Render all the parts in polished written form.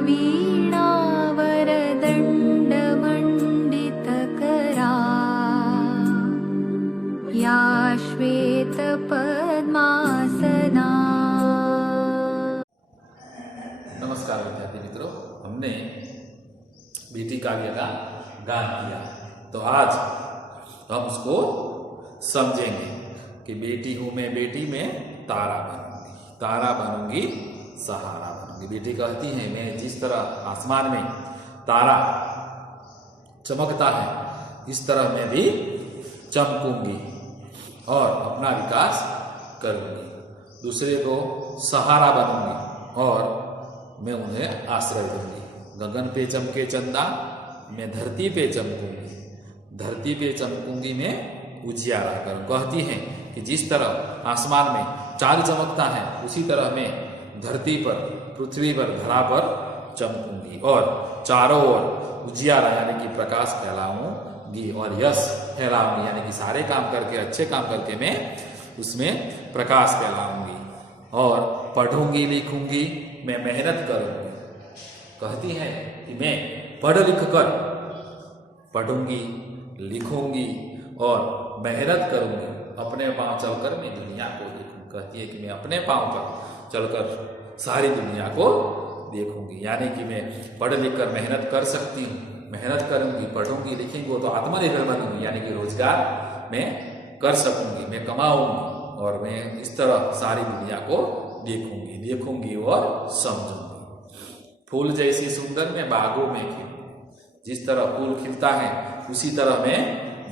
वीणावरदण्डमण्डितकरा या श्वेतपद्मासना। नमस्कार विद्यार्थी मित्रों, हमने बेटी काव्य का गान किया, तो आज हम उसको समझेंगे कि बेटी हूं मैं, बेटी में तारा बनूंगी, सहारा बनूंगी। बेटी कहती है मैं जिस तरह आसमान में तारा चमकता है इस तरह मैं भी चमकूंगी और अपना विकास करूंगी, दूसरे को सहारा बनूंगी और मैं उन्हें आश्रय दूंगी। गगन पे चमके चंदा, मैं धरती पे चमकूंगी, धरती पे चमकूंगी मैं उजियारा करूं। कहती हैं कि जिस तरह आसमान में चांद चमकता है उसी तरह मैं धरती पर, पृथ्वी पर, धरा पर चमकूंगी और चारों ओर उजियारा यानी कि प्रकाश फैलाऊंगी और यश फैलाऊंगी, यानी कि सारे काम करके, अच्छे काम करके मैं उसमें प्रकाश फैलाऊंगी और पढ़ूंगी, लिखूंगी, मैं मेहनत करूंगी। कहती है कि मैं पढ़ लिख कर पढ़ूंगी, लिखूंगी और मेहनत करूंगी, अपने पांव चलकर मैं दुनिया को देखूंगी। कहती है कि मैं अपने पांव पर चलकर सारी दुनिया को देखूंगी, यानी कि मैं पढ़ लिख कर मेहनत कर सकती हूँ, मेहनत करूंगी, पढ़ूंगी, लिखूंगी तो आत्मनिर्भर बनूंगी, यानी कि रोजगार मैं कर सकूंगी, मैं कमाऊंगी और मैं इस तरह सारी दुनिया को देखूंगी और समझूंगी। फूल जैसी सुंदर मैं बागों में खिलूंगी, जिस तरह फूल खिलता है उसी तरह मैं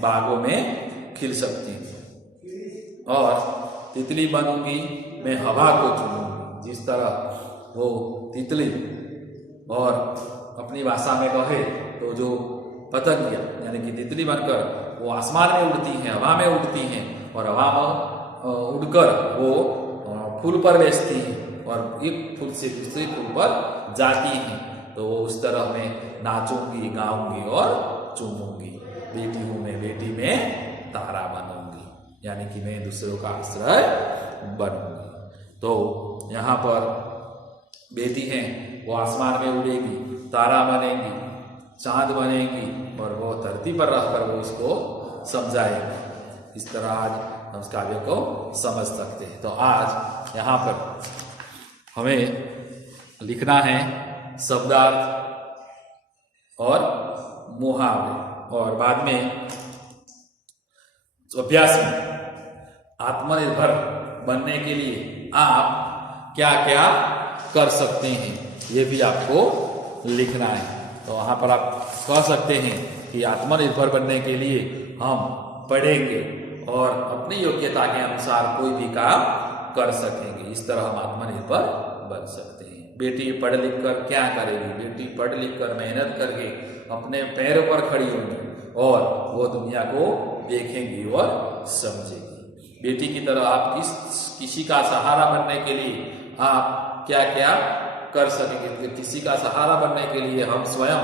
बागों में खिल सकती हूँ और तितली बनूंगी, मैं हवा को चुनूंगी, जिस तरह वो तितली और अपनी भाषा में कहे तो जो पतंगियां यानी कि तितली बनकर वो आसमान में उड़ती हैं, हवा में उड़ती हैं और हवा में उड़कर वो फूल पर बेचती हैं और एक फूल से दूसरे फूल पर जाती हैं, तो उस तरह मैं नाचूंगी, गाऊंगी और चूमूंगी। बेटी हूं मैं, बेटी में तारा बनूंगी, यानी कि मैं दूसरों का आश्रय बनूंगी। तो यहाँ पर बेटी है वो आसमान में उड़ेगी, तारा बनेगी, चांद बनेगी और वो धरती पर रहकर वो उसको समझाएगी। इस तरह आज हम इस काव्य को समझ सकते हैं। तो आज यहाँ पर हमें लिखना है शब्दार्थ और मुहावरे और बाद में अभ्यास में आत्मनिर्भर बनने के लिए आप क्या क्या कर सकते हैं ये भी आपको लिखना है। तो वहां पर आप कह सकते हैं कि आत्मनिर्भर बनने के लिए हम पढ़ेंगे और अपनी योग्यता के अनुसार कोई भी काम कर सकेंगे, इस तरह हम आत्मनिर्भर बन सकते हैं। बेटी पढ़ लिख कर क्या करेगी? बेटी पढ़ लिख कर मेहनत करके अपने पैरों पर खड़ी होगी और वो दुनिया को देखेंगी और समझेगी। बेटी की तरह आप किसी का सहारा बनने के लिए आप क्या क्या कर सकेंगे? किसी का सहारा बनने के लिए हम स्वयं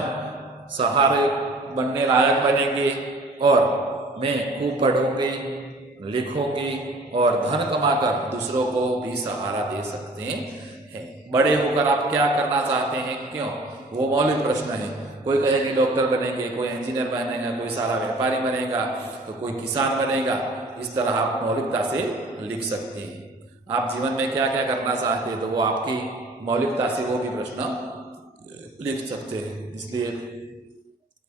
सहारे बनने लायक बनेंगे और मैं खूब पढ़ूंगी, लिखूंगी और धन कमाकर दूसरों को भी सहारा दे सकते हैं। बड़े होकर आप क्या करना चाहते हैं, क्यों? वो मौलिक प्रश्न है। कोई कहेगा डॉक्टर बनेंगे, कोई इंजीनियर बनेगा, कोई सारा व्यापारी बनेगा, तो कोई किसान बनेगा। इस तरह आप मौलिकता से लिख सकते हैं। आप जीवन में क्या क्या करना चाहते हैं तो वो आपकी मौलिकता से वो भी प्रश्न लिख सकते हैं। इसलिए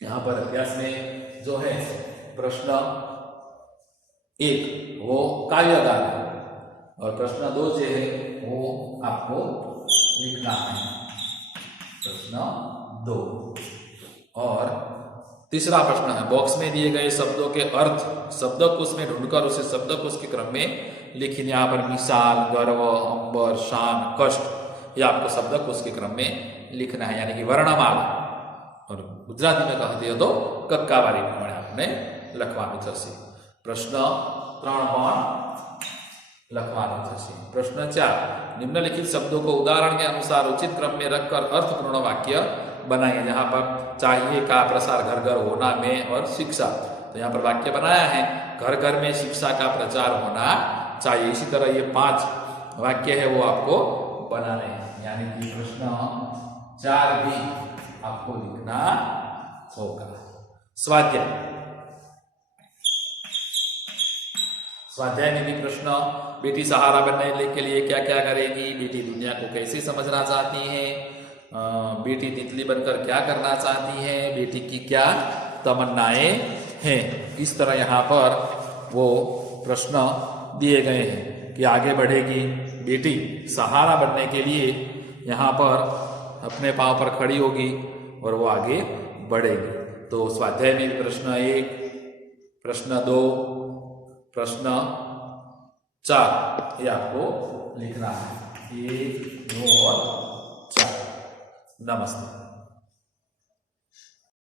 यहाँ पर अभ्यास में जो है प्रश्न 1 वो काव्यगान है और प्रश्न 2 जो है वो आपको लिखना है, प्रश्न 2। और तीसरा प्रश्न है बॉक्स में दिए गए शब्दों के अर्थ शब्दकोश में ढूंढकर उसे शब्दकोश के क्रम में लिखिए। यहाँ पर मिसाल, गर्व, अंबर, शान, कष्ट ये आपको शब्दकोश के क्रम में लिखना है, यानी कि वर्णमाला। और गुजराती में कहते हो तो कक्कावारी प्रमाणे आपने लखवानुं थशे। प्रश्न 3 પણ लखवानुं थशे। प्रश्न 4 निम्नलिखित शब्दों को उदाहरण के अनुसार उचित क्रम में रखकर अर्थपूर्ण वाक्य बनाइए। यहाँ पर चाहिए का प्रसार घर घर होना में और शिक्षा, तो यहाँ पर वाक्य बनाया है घर घर में शिक्षा का प्रचार होना चाहिए। इसी तरह ये 5 वाक्य है वो आपको बनाने हैं, यानी कि प्रश्न 4 भी आपको लिखना होगा। स्वाध्याय में भी प्रश्न, बेटी सहारा बनने के लिए क्या क्या करेगी, बेटी दुनिया को कैसे समझना चाहती है, बेटी तितली बनकर क्या करना चाहती है, बेटी की क्या तमन्नाएं हैं। इस तरह यहाँ पर वो प्रश्न दिए गए हैं कि आगे बढ़ेगी बेटी सहारा बनने के लिए, यहाँ पर अपने पांव पर खड़ी होगी और वो आगे बढ़ेगी। तो स्वाध्याय में प्रश्न 1, प्रश्न 2, प्रश्न 4 ये आपको लिखना है, 1, 2 और 4। नमस्ते।